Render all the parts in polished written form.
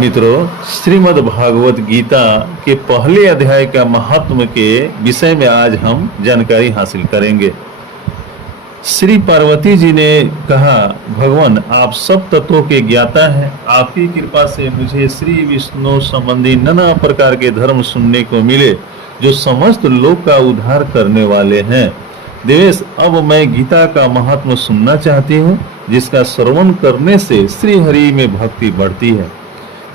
मित्रों, श्रीमद् भागवत गीता के पहले अध्याय का महात्म के विषय में आज हम जानकारी हासिल करेंगे। श्री पार्वती जी ने कहा, भगवान आप सब तत्वों के ज्ञाता हैं, आपकी कृपा से मुझे श्री विष्णु संबंधी नाना प्रकार के धर्म सुनने को मिले जो समस्त लोक का उद्धार करने वाले हैं। देवेश, अब मैं गीता का महात्म सुनना चाहती हूँ, जिसका श्रवण करने से श्री हरि में भक्ति बढ़ती है।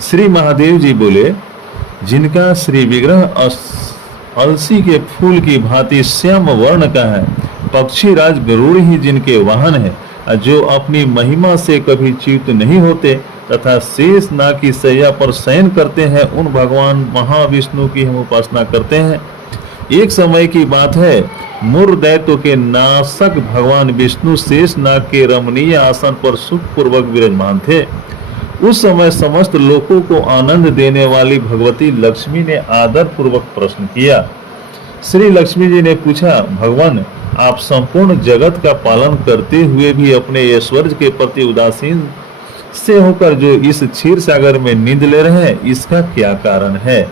श्री महादेव जी बोले, जिनका श्री विग्रह अलसी के फूल की भांति श्याम वर्ण का है, पक्षी राज गरुड़ ही जिनके वाहन है, जो अपनी महिमा से कभी च्युत नहीं होते तथा शेष नाग की शैया पर शयन करते हैं, उन भगवान महाविष्णु की हम उपासना करते हैं। एक समय की बात है, मूर दैत्यों के नाशक भगवान विष्णु शेष नाग के रमणीय आसन पर सुखपूर्वक विराजमान थे। उस समय समस्त लोगों को आनंद देने वाली भगवती लक्ष्मी ने आदर पूर्वक प्रश्न किया। श्री लक्ष्मी जी ने पूछा, भगवान आप संपूर्ण जगत का पालन करते हुए भी अपने ऐश्वर्य के प्रति उदासीन से होकर जो इस क्षीर सागर में नींद ले रहे हैं, इसका क्या कारण है?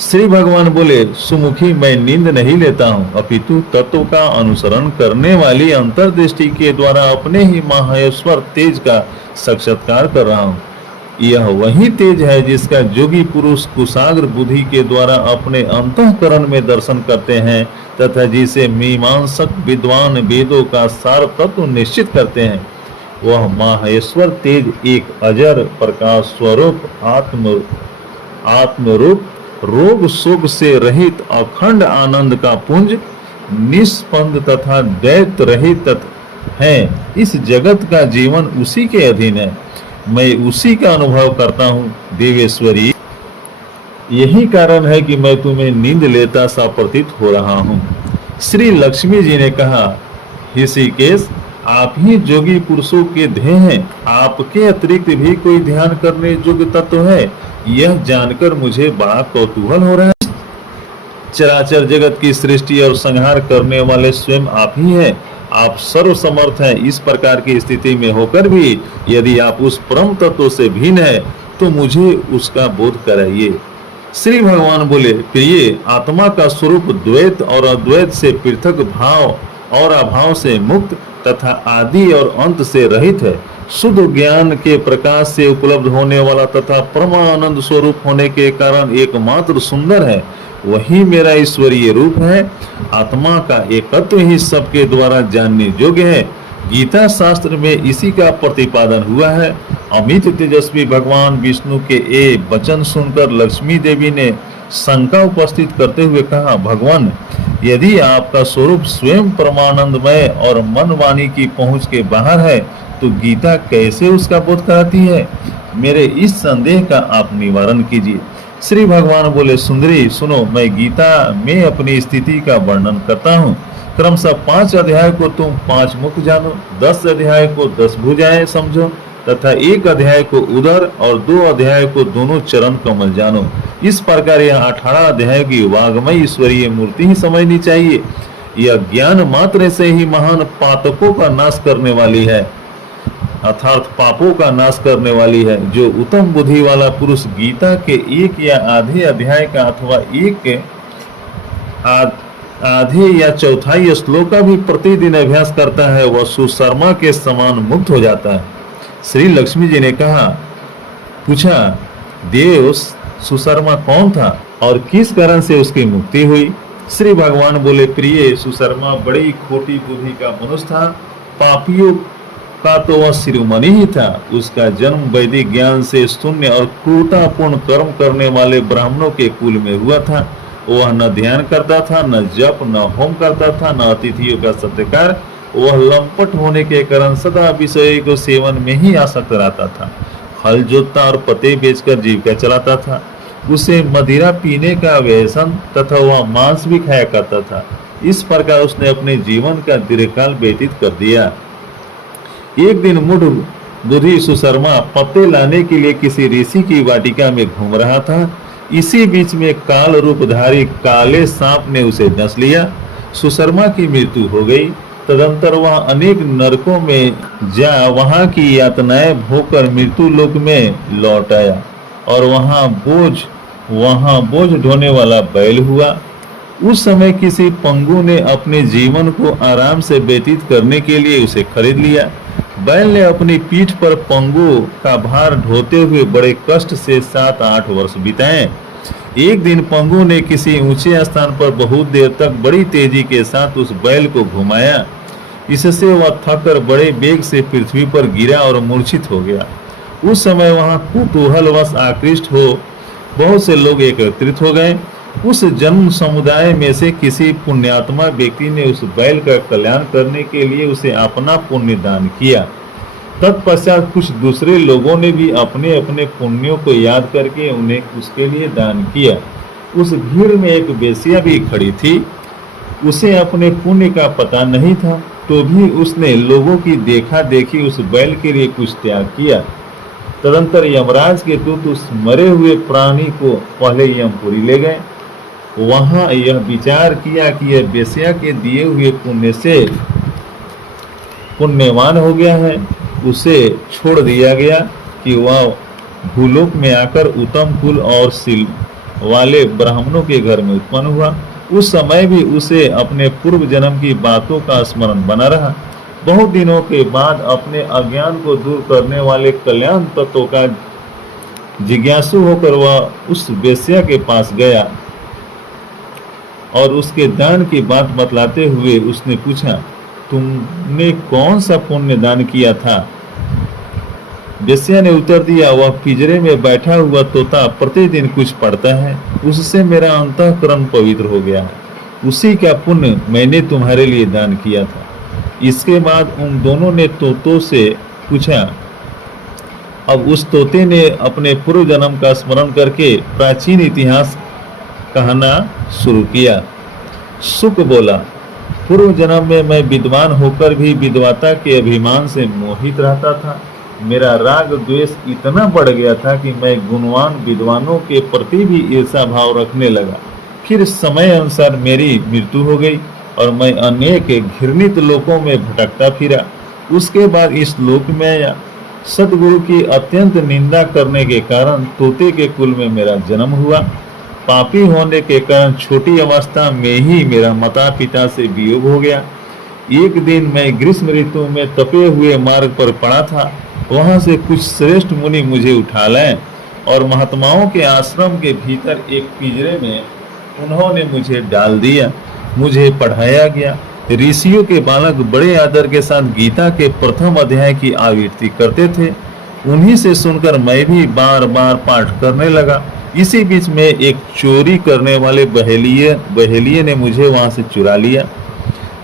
श्री भगवान बोले, सुमुखी मैं नींद नहीं लेता हूँ, अपितु तत्व का अनुसरण करने वाली अंतर्दृष्टि के द्वारा अपने ही माहेश्वर तेज का साक्षात्कार कर रहा हूँ। यह वही तेज है जिसका जोगी पुरुष कुशाग्र बुद्धि के द्वारा अपने अंतःकरण में दर्शन करते हैं तथा जिसे मीमांसक विद्वान वेदों का सार तत्व निश्चित करते हैं। वह माहेश्वर तेज एक अजर प्रकाश स्वरूप आत्मरूप रोग शोक से रहित अखंड आनंद का पुंज निष्पंद तथा द्वैत रहित है। इस जगत का जीवन उसी के अधीन है, मैं उसी का अनुभव करता हूँ। देवेश्वरी, यही कारण है कि मैं तुम्हें नींद लेता सा प्रतीत हो रहा हूँ। श्री लक्ष्मी जी ने कहा, ऋषिकेश आप ही जोगी पुरुषों के ध्येय हैं, आपके अतिरिक्त भी कोई ध्यान करने योग्य तत्व है, यह जानकर मुझे बड़ा कौतूहल हो रहा है। चराचर जगत की सृष्टि और संहार करने वाले स्वयं आप ही हैं, आप सर्वसमर्थ हैं। इस प्रकार की स्थिति में होकर भी यदि आप उस परम तत्व से भिन्न है तो मुझे उसका बोध कराइए। श्री भगवान बोले, प्रिय आत्मा का स्वरूप द्वैत और अद्वैत से पृथक, भाव और अभाव से मुक्त तथा आदि और अंत से रहित है। शुद्ध ज्ञान के प्रकाश से उपलब्ध होने वाला तथा परमानंद स्वरूप होने के कारण एकमात्र सुंदर है, वही मेरा ईश्वरीय रूप है। आत्मा का एकत्व ही सबके द्वारा जानने योग्य है। गीता शास्त्र में इसी का प्रतिपादन हुआ है। अमित तेजस्वी भगवान विष्णु के ये वचन सुनकर लक्ष्मी देवी ने शंका उपस्थित करते हुए कहा, भगवान यदि आपका स्वरूप स्वयं परमानंदमय और मन वाणी की पहुंच के बाहर है तो गीता कैसे उसका बोध कराती है? मेरे इस संदेह का आप निवारण कीजिए। श्री भगवान बोले, सुंदरी सुनो, मैं गीता में अपनी स्थिति का वर्णन करता हूँ। क्रमशः 5 अध्याय को तुम 5 मुख जानो, 10 अध्याय को 10 भुजाएं समझो तथा 1 अध्याय को उदर और 2 अध्याय को दोनों चरण कमल जानो। इस प्रकार यह 18 अध्याय की वाग्मय ईश्वरीय मूर्ति ही समझनी चाहिए। यह ज्ञान मात्र से ही महान पातकों का नाश करने वाली है, अर्थात पापों का नाश करने वाली है। जो उत्तम बुद्धि वाला पुरुष गीता के 1 या आधे अध्याय का अथवा आधे या चौथाई श्लोक का भी प्रतिदिन अभ्यास करता है, वह सुशर्मा के समान मुक्त हो जाता है। श्री लक्ष्मी जी ने कहा, पूछा, देव सुशर्मा कौन था और किस कारण से उसकी मुक्ति हुई? श्री भगवान बोले, प्रिय सुशर्मा बड़ी खोटी बुद्धि का मनुष्य था, पापियों का तो वह शिरोमणि ही था। उसका जन्म वैदिक ज्ञान से शून्य और क्रूरतापूर्ण कर्म करने वाले ब्राह्मणों के कुल में हुआ था। वह न ध्यान करता था, न जप, न होम करता था, न अतिथियों का सत्कार। वह लंपट होने के कारण सदा विषय को सेवन में ही आसक्त रहता था। हल जोतता और पते बेचकर जीविका चलाता था। उसे मदिरा पीने का व्यसन तथा वह मांस भी खाया करता था। इस प्रकार उसने अपने जीवन का दीर्घकाल व्यतीत कर दिया। एक दिन मूढ़ बुद्धि सुशर्मा पत्ते लाने के लिए किसी ऋषि की वाटिका में घूम रहा था। इसी बीच में काल रूपधारी काले सांप ने उसे डस लिया। सुशर्मा की मृत्यु हो गई तदंतर वह अनेक नरकों में जा वहां की यातनाएं भोगकर मृत्यु लोक में लौट आया और वहां बोझ ढोने वाला बैल हुआ। उस समय किसी पंगु ने अपने जीवन को आराम से व्यतीत करने के लिए उसे खरीद लिया। बैल ने अपनी पीठ पर पंगु का भार ढोते हुए बड़े कष्ट से 7-8 वर्ष बिताए। एक दिन पंगु ने किसी ऊंचे स्थान पर बहुत देर तक बड़ी तेजी के साथ उस बैल को घुमाया। इससे वह थककर बड़े वेग से पृथ्वी पर गिरा और मूर्छित हो गया। उस समय वहां कुतूहलवश आकृष्ट हो बहुत से लोग एकत्रित हो गए। उस जन्म समुदाय में से किसी पुण्यात्मा व्यक्ति ने उस बैल का कल्याण करने के लिए उसे अपना पुण्य दान किया। तत्पश्चात कुछ दूसरे लोगों ने भी अपने अपने पुण्यों को याद करके उन्हें उसके लिए दान किया। उस भीड़ में एक वेश्या भी खड़ी थी। उसे अपने पुण्य का पता नहीं था, तो भी उसने लोगों की देखा देखी उस बैल के लिए कुछ त्याग किया। तदंतर यमराज के दूत उस मरे हुए प्राणी को पहले यमपुरी ले गए। वहां यह विचार किया कि यह वेश्या के दिए हुए पुण्य से पुण्यवान हो गया है, उसे छोड़ दिया गया कि वह भूलोक में आकर उत्तम कुल और शील वाले ब्राह्मणों के घर में उत्पन्न हुआ। उस समय भी उसे अपने पूर्व जन्म की बातों का स्मरण बना रहा। बहुत दिनों के बाद अपने अज्ञान को दूर करने वाले कल्याण तत्वों का जिज्ञासु होकर वह उस वेश्या के पास गया और उसके दान की बात बतलाते हुए उसने पूछा, तुमने कौन सा पुण्य दान किया था? वेश्या ने उत्तर दिया, वह पिंजरे में बैठा हुआ तोता प्रतिदिन कुछ पढ़ता है, उससे मेरा अंतःकरण पवित्र हो गया है। उसी का पुण्य मैंने तुम्हारे लिए दान किया था। इसके बाद उन दोनों ने तोतों से पूछा। अब उस तोते ने अपने पूर्व जन्म का स्मरण करके प्राचीन इतिहास कहना शुरू किया। शुक बोला, पूर्व जन्म में मैं विद्वान होकर भी विद्वता के अभिमान से मोहित रहता था। मेरा राग द्वेष इतना बढ़ गया था कि मैं गुणवान विद्वानों के प्रति भी ईर्षा भाव रखने लगा। फिर समय अनुसार मेरी मृत्यु हो गई और मैं अनेक घृणित लोकों में भटकता फिरा। उसके बाद इस लोक में आया। सदगुरु की अत्यंत निंदा करने के कारण तोते के कुल में मेरा जन्म हुआ। पापी होने के कारण छोटी अवस्था में ही मेरा माता पिता से वियोग हो गया। एक दिन मैं ग्रीष्म ऋतु में तपे हुए मार्ग पर पड़ा था। वहां से कुछ श्रेष्ठ मुनि मुझे उठा लाए और महात्माओं के आश्रम के भीतर एक पिंजरे में उन्होंने मुझे डाल दिया। मुझे पढ़ाया गया। ऋषियों के बालक बड़े आदर के साथ गीता के प्रथम अध्याय की आवृत्ति करते थे। उन्हीं से सुनकर मैं भी बार बार पाठ करने लगा। इसी बीच में एक चोरी करने वाले बहेलिये ने मुझे वहां से चुरा लिया।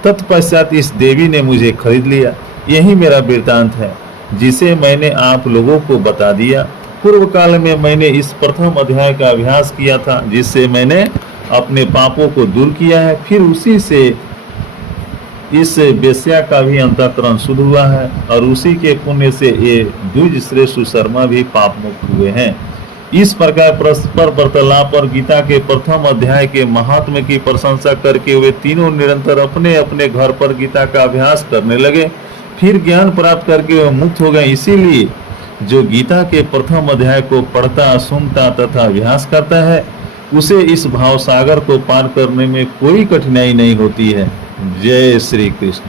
तत्पश्चात इस देवी ने मुझे खरीद लिया। यही मेरा वृत्तांत है, जिसे मैंने आप लोगों को बता दिया। पूर्व काल में मैंने इस प्रथम अध्याय का अभ्यास किया था, जिससे मैंने अपने पापों को दूर किया है। फिर उसी से इस वेश्या का भी अंतःकरण शुद्ध हुआ है और उसी के पुण्य से ये द्विज श्रेष्ठ सुशर्मा भी पाप मुक्त हुए हैं। इस प्रकार परस्पर वार्तालाप और गीता के प्रथम अध्याय के महात्म्य की प्रशंसा करके वे तीनों निरंतर अपने अपने घर पर गीता का अभ्यास करने लगे। फिर ज्ञान प्राप्त करके वे मुक्त हो गए। इसीलिए जो गीता के प्रथम अध्याय को पढ़ता, सुनता तथा अभ्यास करता है, उसे इस भाव सागर को पार करने में कोई कठिनाई नहीं होती है। जय श्री कृष्ण।